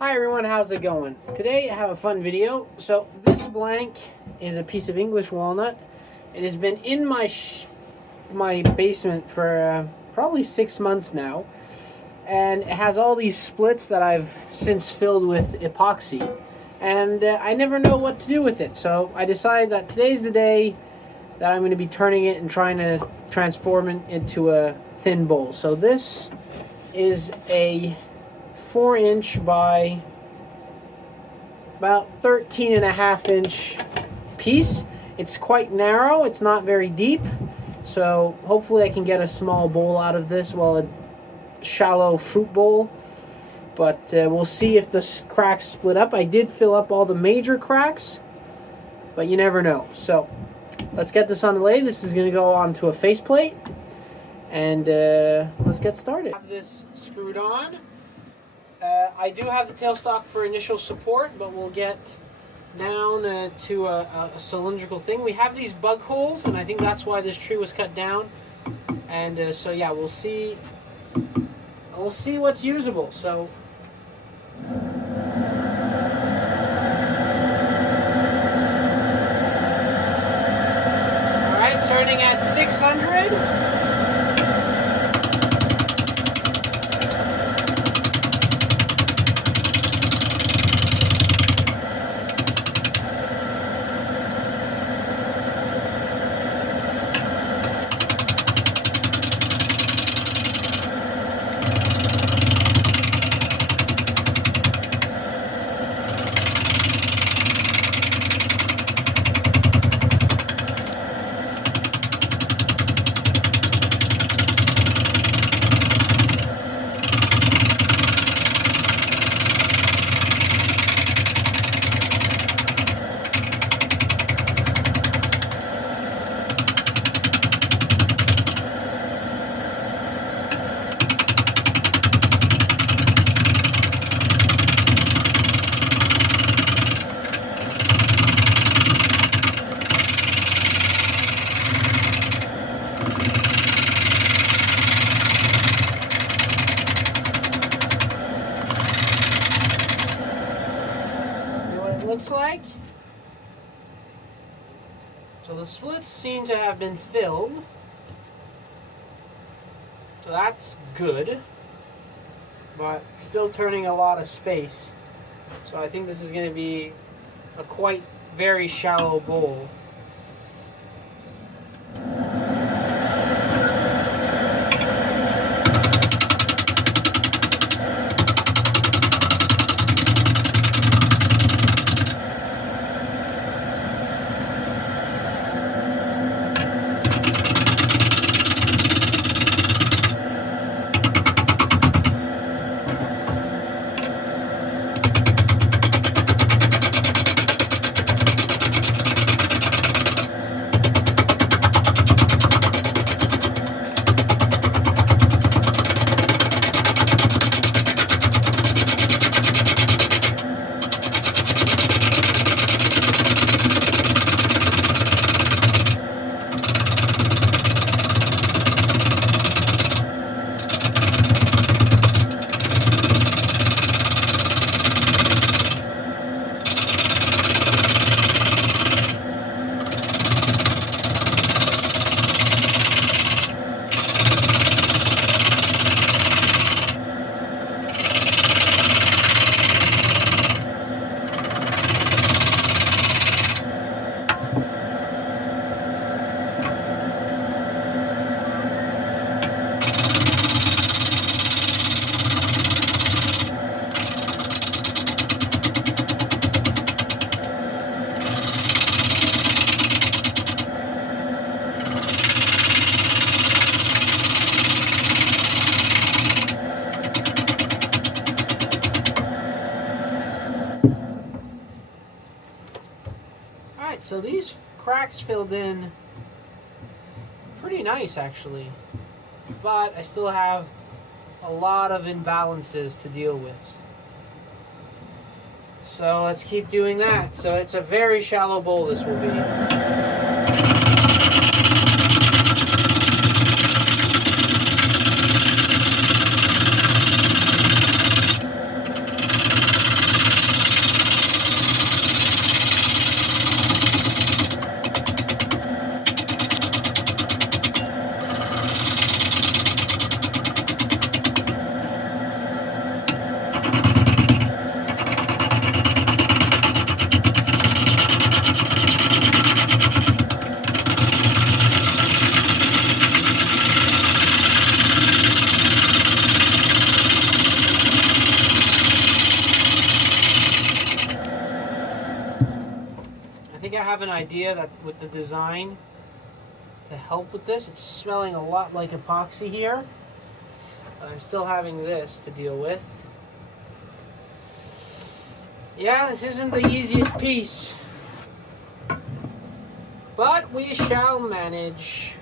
Hi everyone, how's it going? Today I have a fun video. So this blank is a piece of English walnut. It has been in my basement for probably 6 months now, and it has all these splits that I've since filled with epoxy, and I never know what to do with it. So I decided that today's the day that I'm going to be turning it and trying to transform it into a thin bowl. So this is a 4-inch by about 13.5-inch piece. It's quite narrow, it's not very deep, so hopefully I can get a small bowl out of this, well, a shallow fruit bowl, but we'll see if the cracks split up. I did fill up all the major cracks, but you never know. So let's get this on the lathe. This is going to go onto a faceplate, and let's get started. I have this screwed on. I do have the tailstock for initial support, but we'll get down to a cylindrical thing. We have these bug holes, and I think that's why this tree was cut down. And so yeah, we'll see what's usable. So all right, turning at 600. Looks like. So the splits seem to have been filled. So that's good. But still turning a lot of space. So I think this is going to be a very shallow bowl. Alright, so these cracks filled in pretty nice actually, but I still have a lot of imbalances to deal with. So let's keep doing that. So it's a very shallow bowl, this will be. think I have an idea that with the design to help with this. It's smelling a lot like epoxy here. But I'm still having this to deal with. Yeah, this isn't the easiest piece. But we shall manage.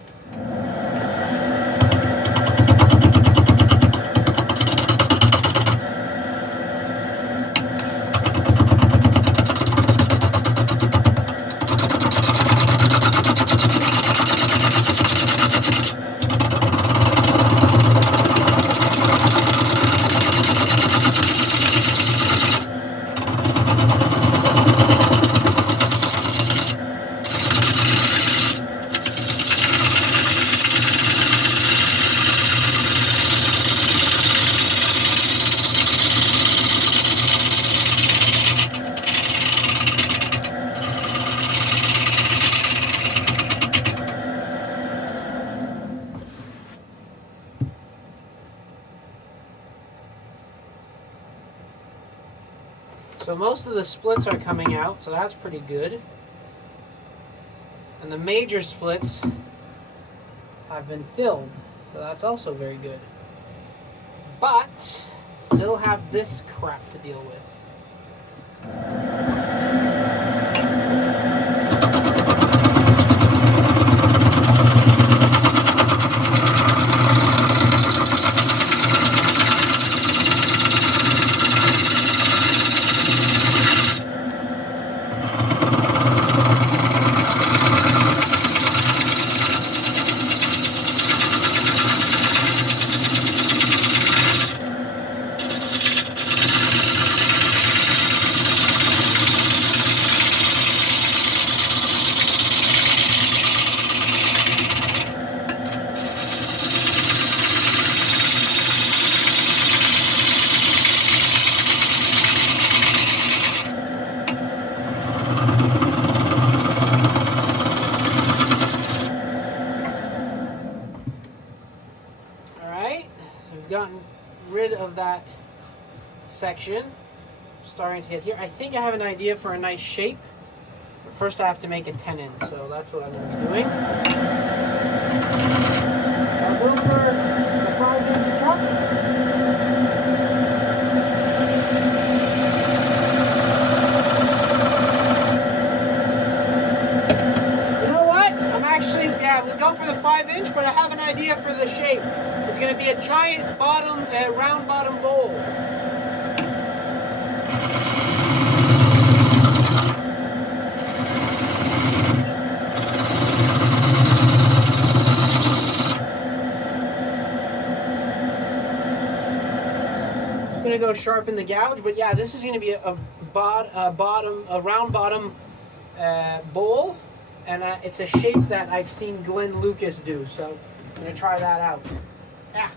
So most of the splits are coming out, so that's pretty good. And the major splits have been filled, so that's also very good. But still have this crap to deal with. Gotten rid of that section. Starting to get here. I think I have an idea for a nice shape. But first I have to make a tenon, so that's what I'm going to be doing. I'll go for the 5-inch truck. You know what? I'm actually, we'll go for the 5-inch, but I have an idea for the shape. It's going to be a giant bottom, round bottom bowl. It's going to go sharpen the gouge, but yeah, this is going to be a round bottom bowl, and it's a shape that I've seen Glenn Lucas do, so I'm going to try that out. Yeah.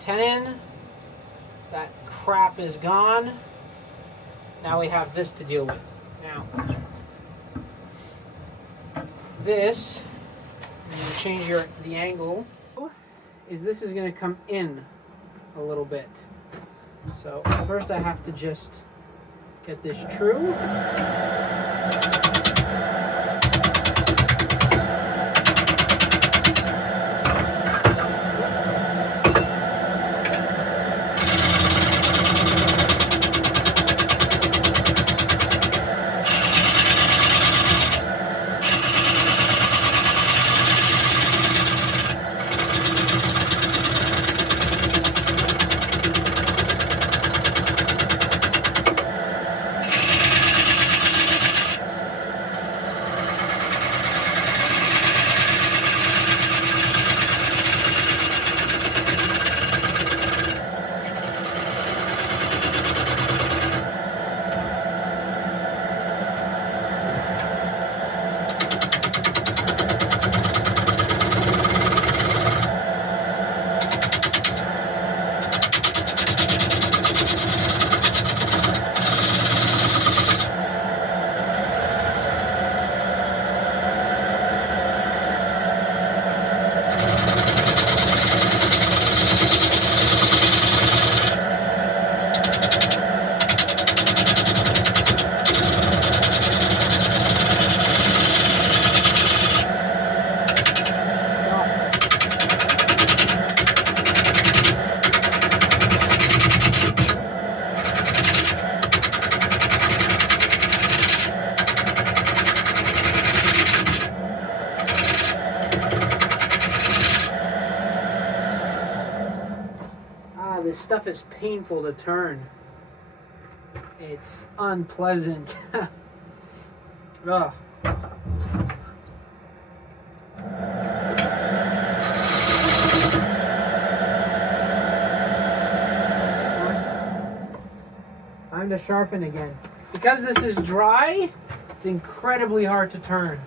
Tenon, that crap is gone. Now we have this to deal with. Now, this, I'm going to change the angle, is this is going to come in a little bit. So first I have to just get this true. This stuff is painful to turn. It's unpleasant. Ugh. Time to sharpen again. Because this is dry, it's incredibly hard to turn.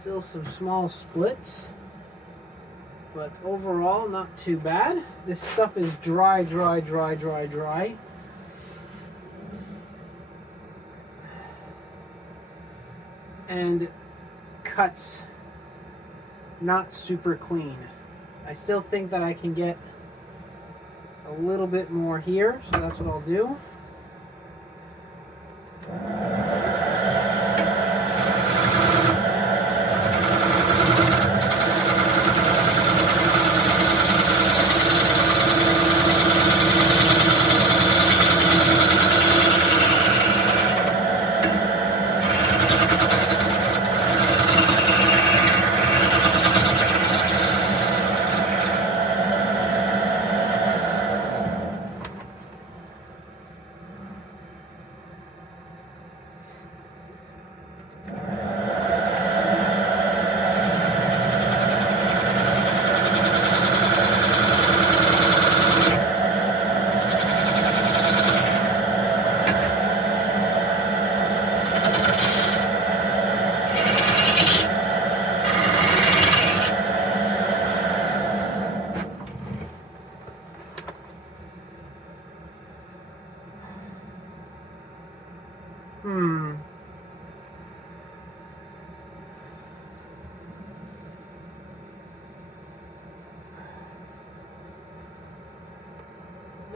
Still some small splits, but overall not too bad. This stuff is dry, dry, dry, dry, dry. And cuts not super clean. I still think that I can get a little bit more here, so that's what I'll do.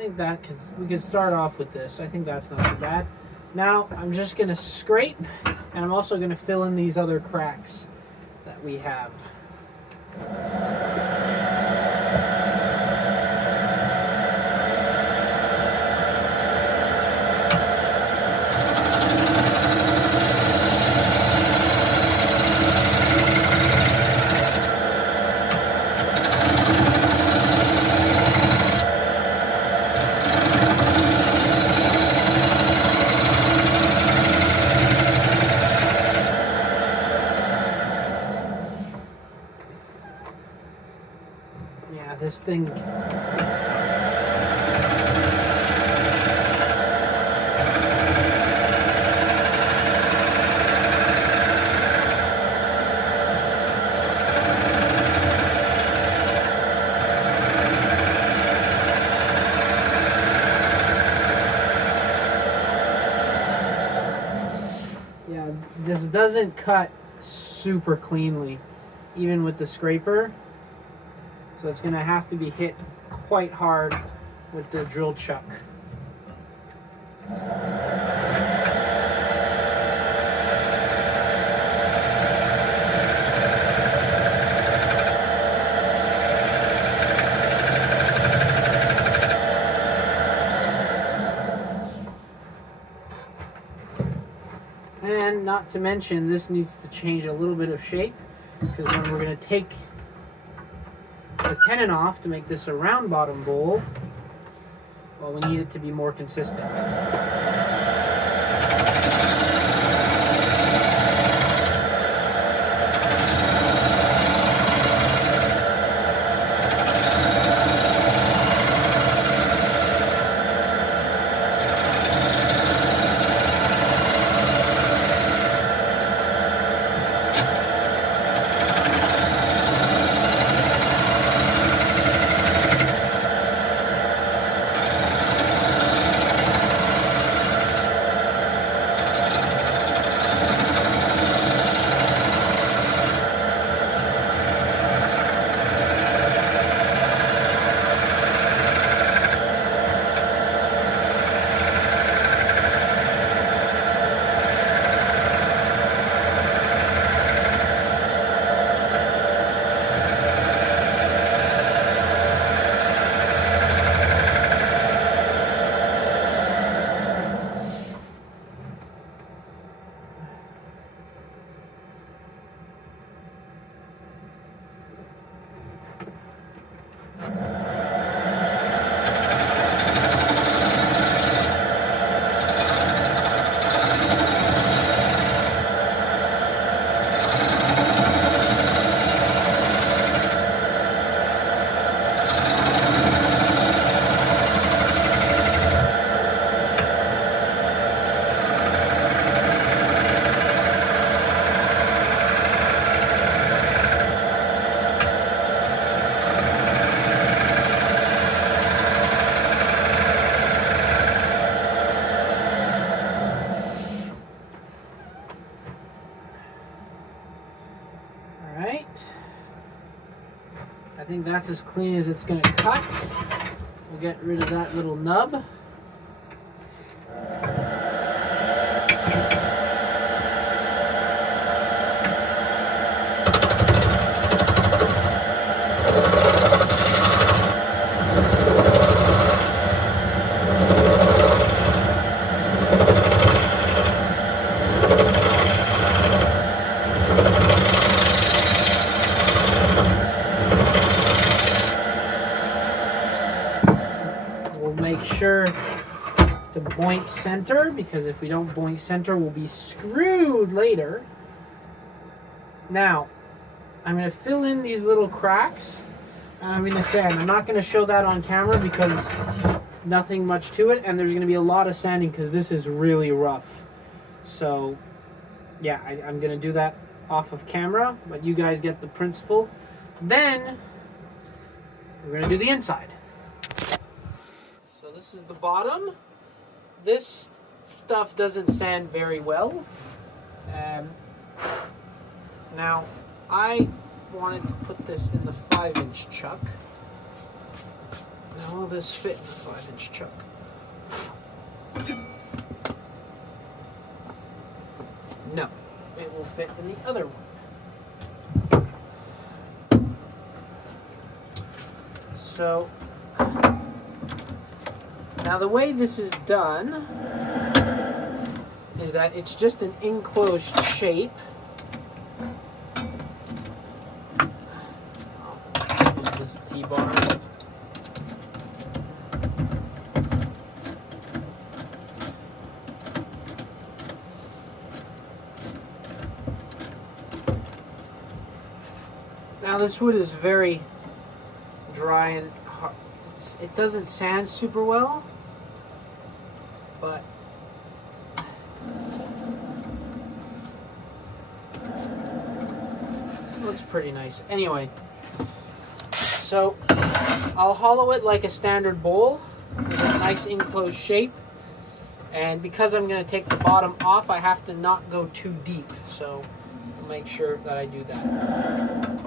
think that we could start off with this. I think that's not too bad. Now I'm just gonna scrape, and I'm also gonna fill in these other cracks that we have. Yeah, this thing. Yeah, this doesn't cut super cleanly, even with the scraper. So it's going to have to be hit quite hard with the drill chuck. And not to mention, this needs to change a little bit of shape, because when we're going to take the tenon off to make this a round bottom bowl, well, we need it to be more consistent. I think that's as clean as it's going to cut. We'll get rid of that little nub. Make sure to boink center, because if we don't boink center, we'll be screwed later. Now, I'm going to fill in these little cracks, and I'm going to sand. I'm not going to show that on camera because nothing much to it, and there's going to be a lot of sanding because this is really rough. So, yeah, I'm going to do that off of camera, but you guys get the principle. Then, we're going to do the inside. This is the bottom. This stuff doesn't sand very well. Now, I wanted to put this in the 5-inch chuck. However, this fit in a 5-inch chuck? No, it will fit in the other one. So, now the way this is done is that it's just an enclosed shape. This T-bar. Now this wood is very dry and hard. It doesn't sand super well, but it looks pretty nice. Anyway, so I'll hollow it like a standard bowl with a nice enclosed shape. And because I'm going to take the bottom off, I have to not go too deep. So I'll make sure that I do that.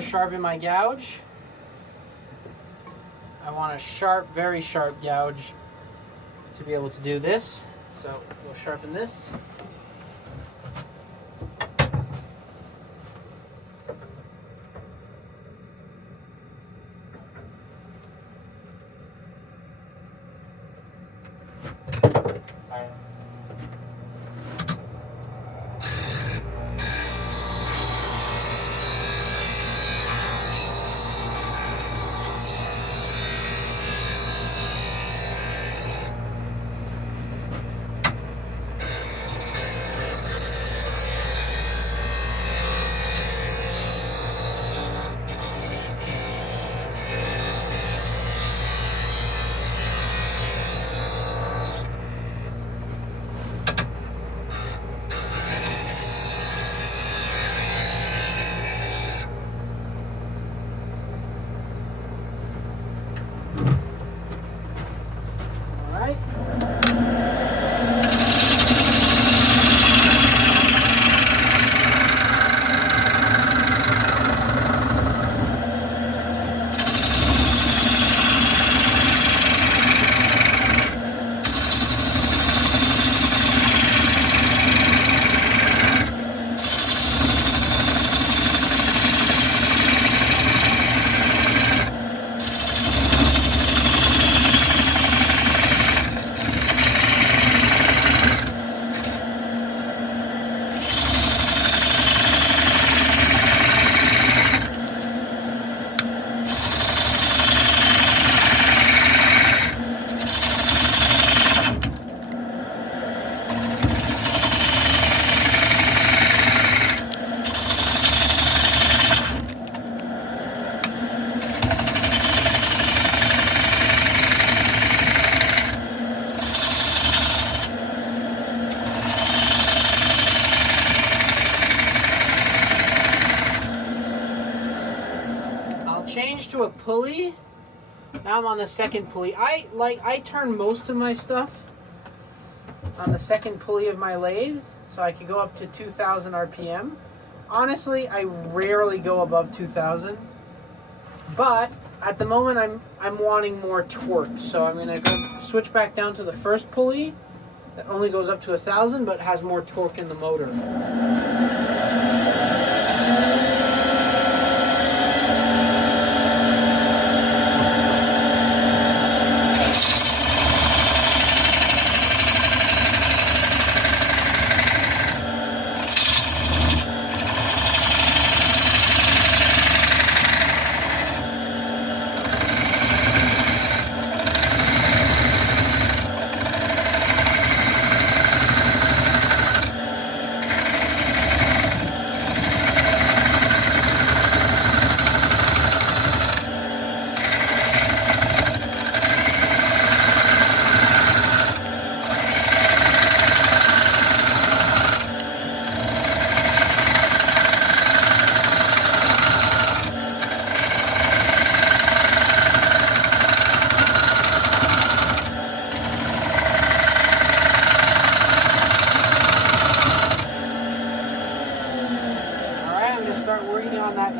Sharpen my gouge. I want a sharp, very sharp gouge to be able to do this. So we'll sharpen this. pulley. Now I'm on the second pulley. I turn most of my stuff on the second pulley of my lathe, so I could go up to 2,000 RPM. Honestly, I rarely go above 2,000, but at the moment I'm wanting more torque, so I'm gonna go switch back down to the first pulley that only goes up to 1,000 but has more torque in the motor.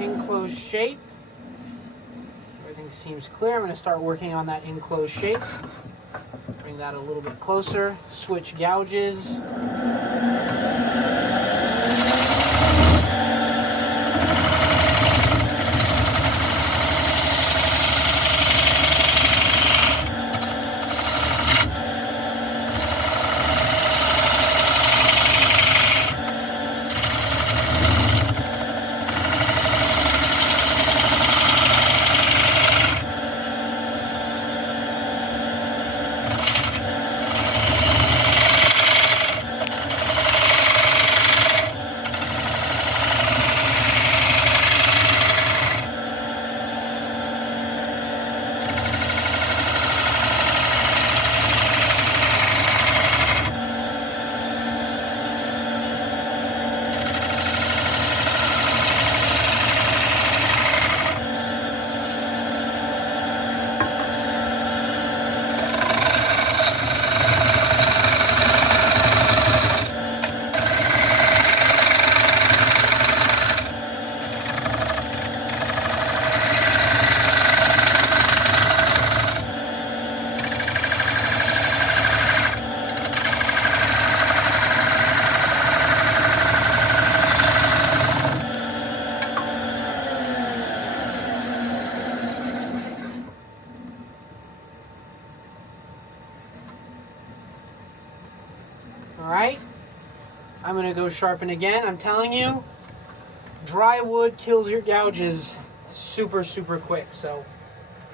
Enclosed shape. Everything seems clear. I'm going to start working on that enclosed shape. Bring that a little bit closer. Switch gouges. Alright, I'm going to go sharpen again. I'm telling you, dry wood kills your gouges super quick. So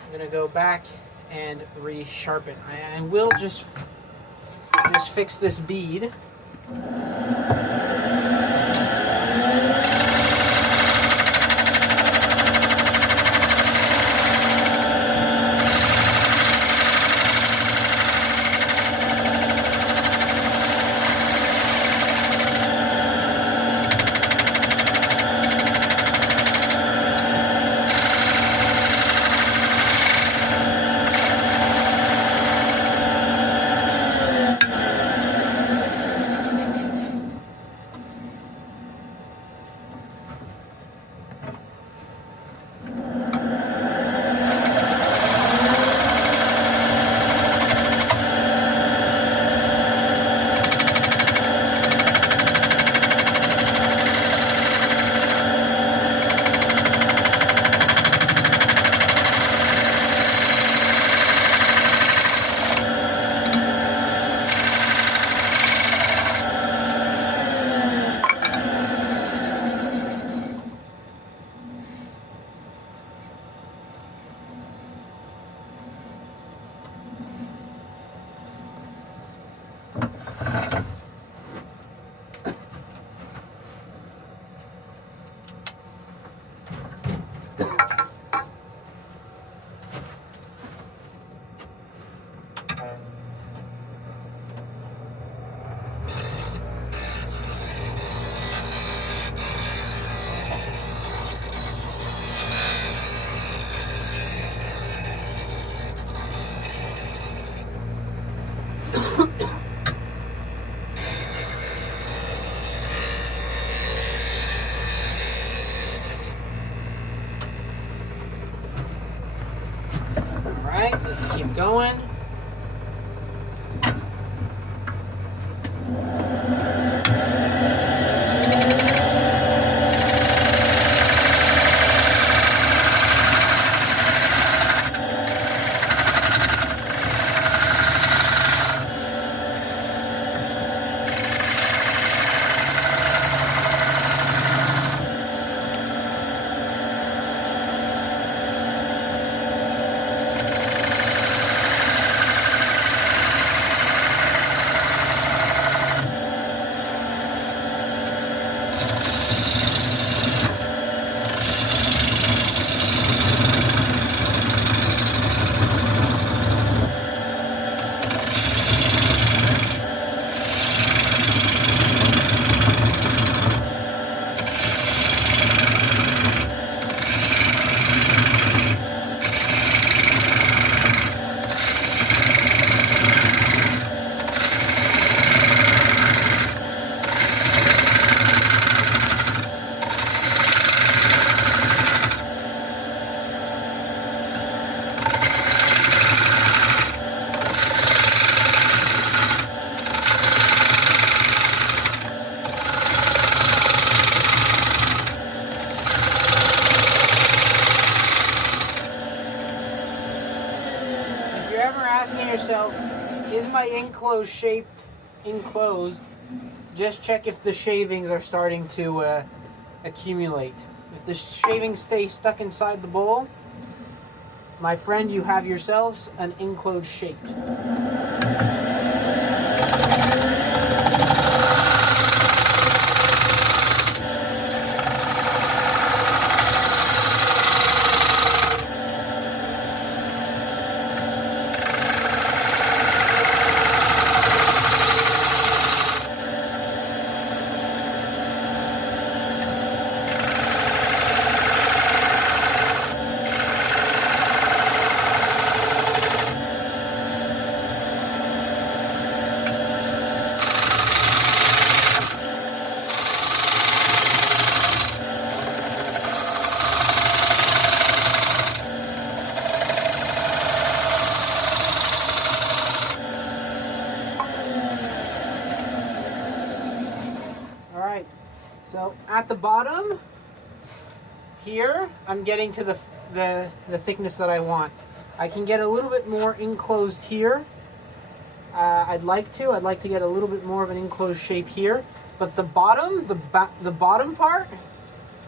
I'm going to go back and resharpen. I will just fix this bead. Alright, let's keep going. Yourself, is my enclosed shaped enclosed? Just check if the shavings are starting to accumulate. If the shavings stay stuck inside the bowl, my friend, you have yourselves an enclosed shape. So at the bottom here, I'm getting to the thickness that I want. I can get a little bit more enclosed here. I'd like to get a little bit more of an enclosed shape here. But the bottom, the bottom part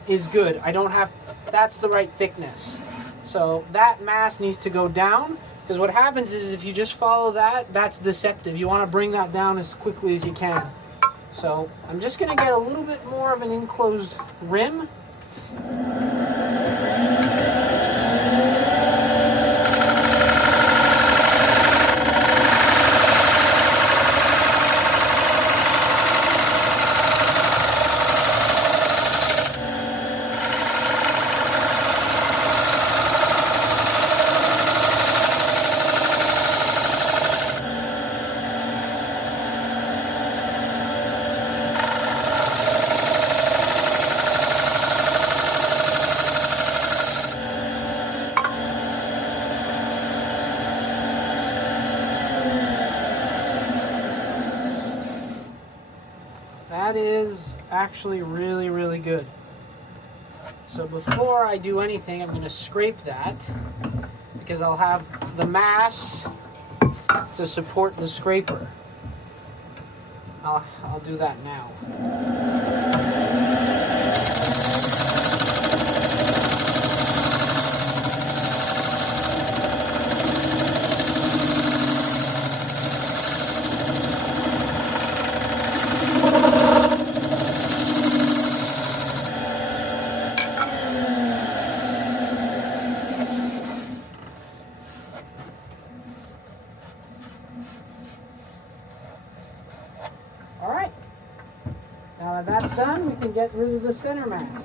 is good. I don't have, that's the right thickness. So that mass needs to go down, because what happens is if you just follow that, that's deceptive. You want to bring that down as quickly as you can. So I'm just going to get a little bit more of an enclosed rim. That is actually really, really good. So before I do anything, I'm going to scrape that, because I'll have the mass to support the scraper. I'll do that now. Alright, now that that's done, we can get rid of the center mass.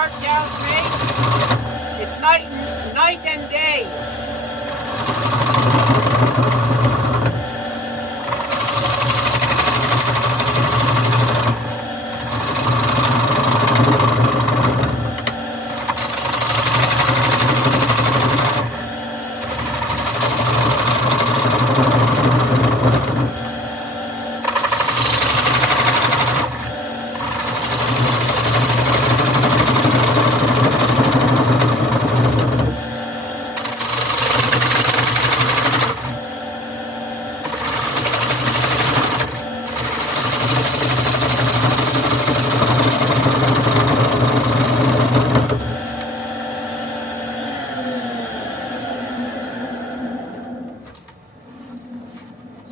dart gouge make, it's night and day.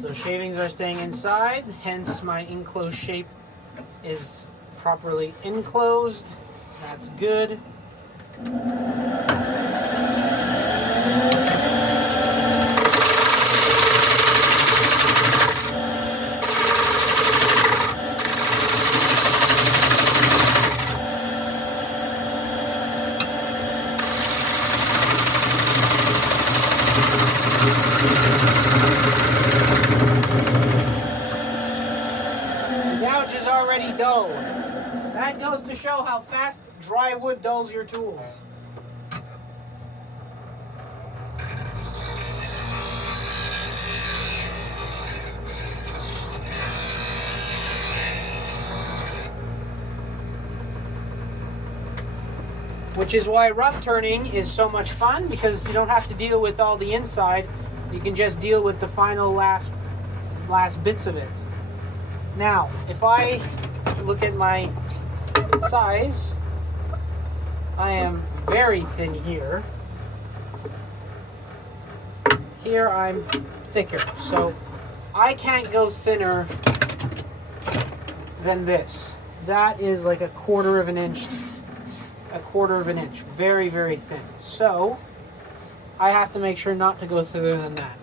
So shavings are staying inside, hence my enclosed shape is properly enclosed. That's good. Already dull. That goes to show how fast dry wood dulls your tools. Which is why rough turning is so much fun, because you don't have to deal with all the inside. You can just deal with the final last bits of it. Now, if I look at my size, I am very thin here. Here I'm thicker, so I can't go thinner than this. That is like a quarter of an inch. Very, very thin. So I have to make sure not to go thinner than that.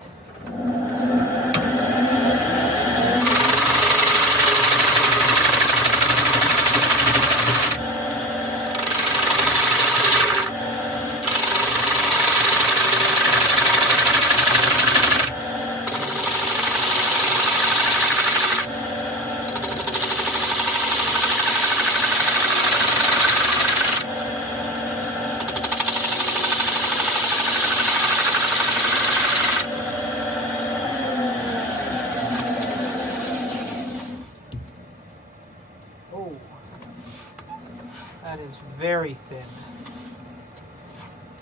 That is very thin.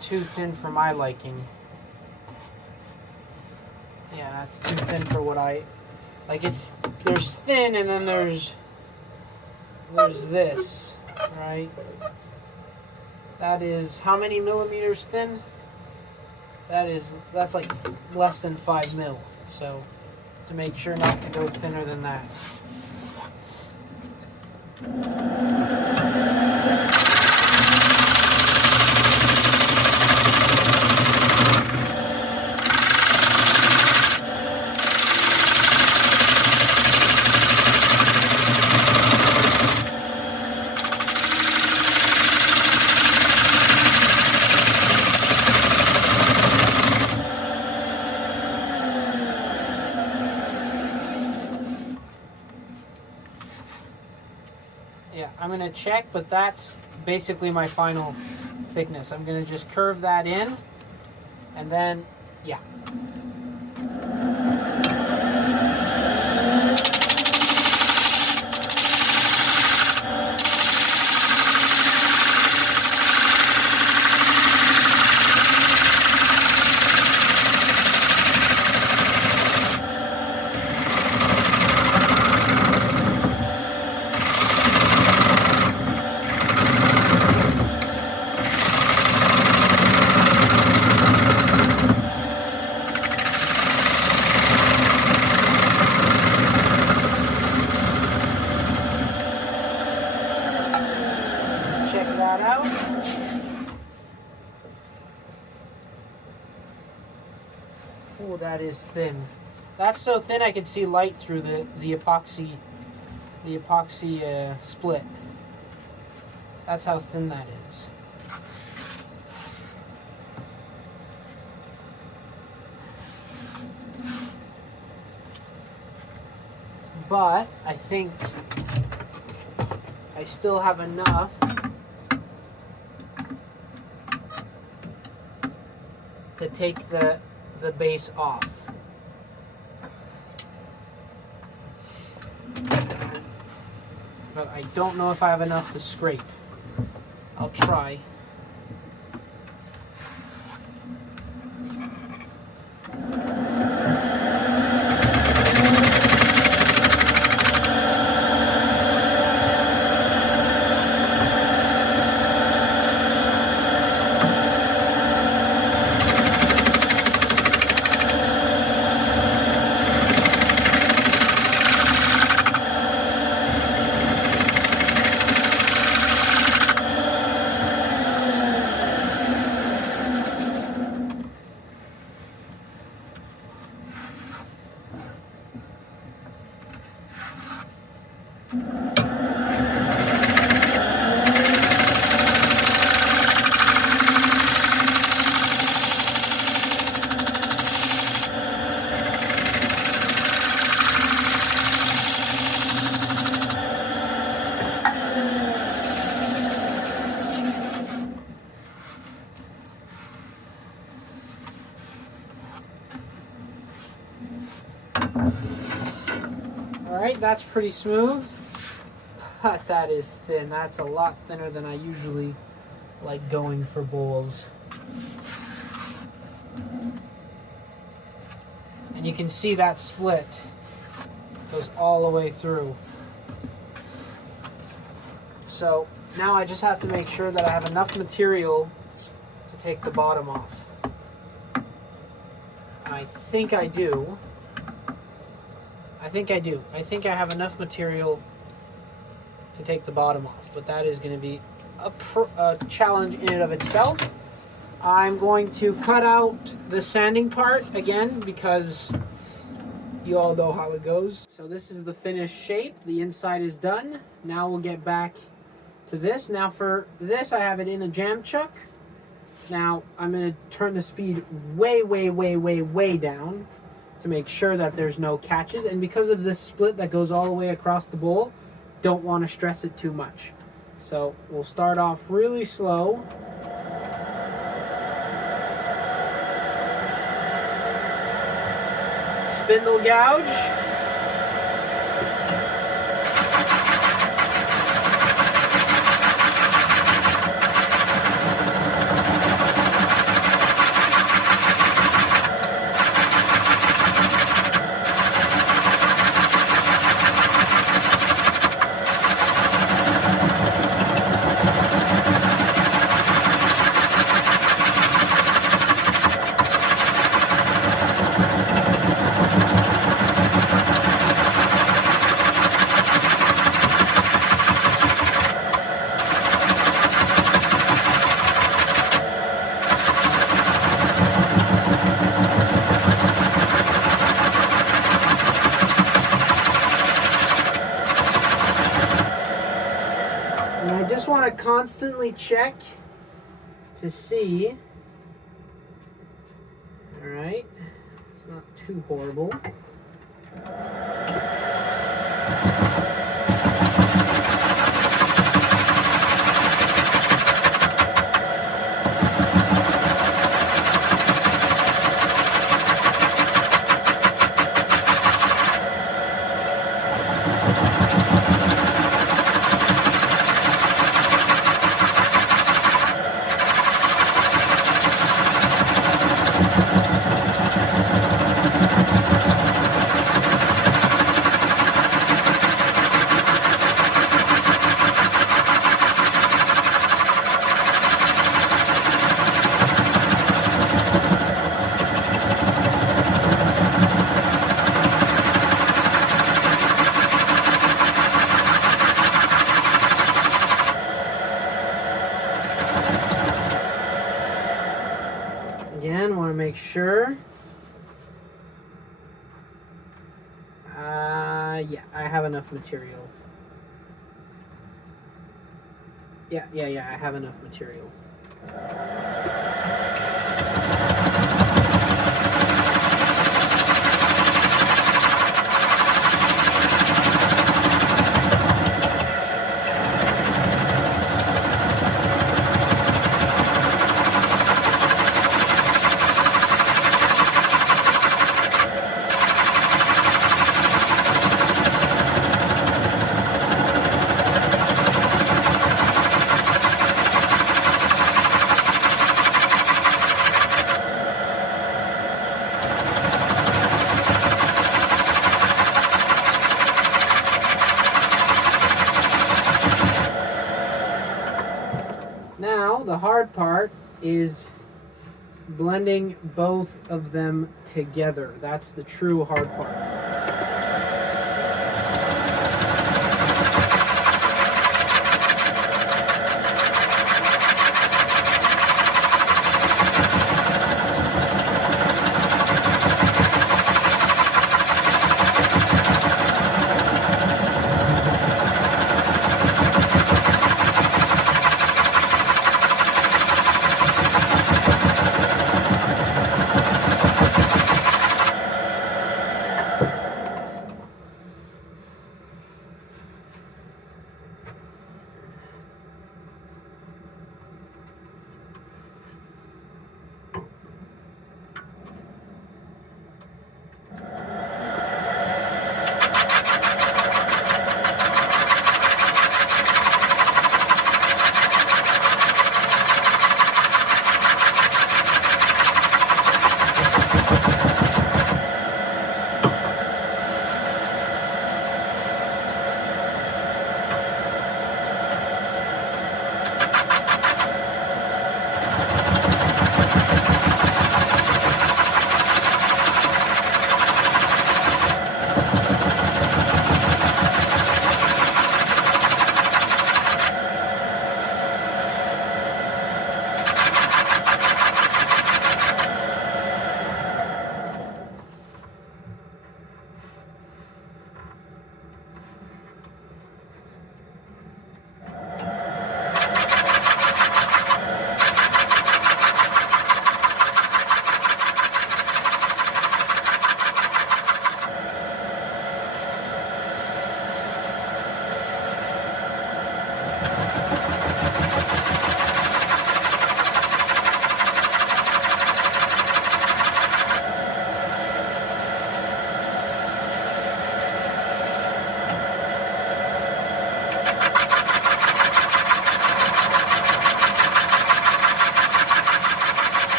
Too thin for my liking. Yeah, that's too thin for what I like. There's thin, and then there's this, right? That is how many millimeters thin? That's like less than 5 mil. So to make sure not to go thinner than that. Yeah, I'm going to check, but that's basically my final thickness. I'm going to just curve that in, and then, yeah. That out. Oh, that is thin. That's so thin I can see light through the epoxy split. That's how thin that is. But I think I still have enough to take the base off. But I don't know if I have enough to scrape. I'll try. Alright, that's pretty smooth. But that is thin. That's a lot thinner than I usually like going for bowls. And you can see that split goes all the way through. So now I just have to make sure that I have enough material to take the bottom off. And I think I do. I think I have enough material to take the bottom off, but that is going to be a challenge in and of itself. I'm going to cut out the sanding part again because you all know how it goes. So this is the finished shape. The inside is done. Now we'll get back to this. Now for this, I have it in a jam chuck. Now I'm going to turn the speed way down to make sure that there's no catches. And because of this split that goes all the way across the bowl, don't want to stress it too much. So we'll start off really slow. Spindle gouge. Want to constantly check to see. All right, it's not too horrible. Again, want to make sure. Yeah, I have enough material. Yeah, I have enough material. Now, the hard part is blending both of them together. That's the true hard part.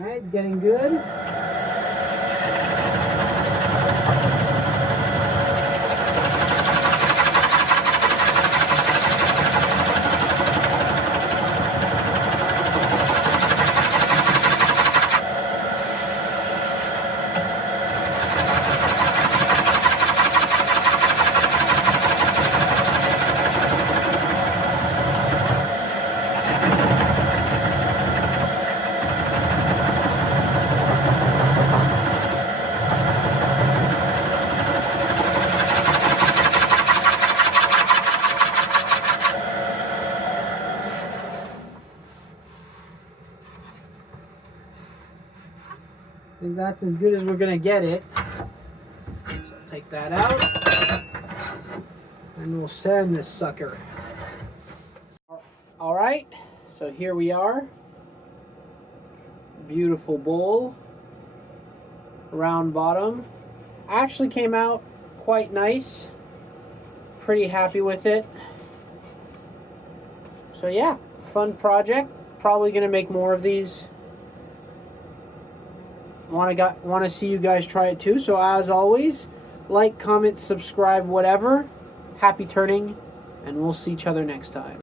All right, getting good. that's as good as we're gonna get it. So take that out, and we'll sand this sucker. All right, so here we are. Beautiful bowl, round bottom. Actually came out quite nice. Pretty happy with it. So yeah, fun project. Probably gonna make more of these. Want to see you guys try it too. So as always, like, comment, subscribe, whatever. Happy turning, and we'll see each other next time.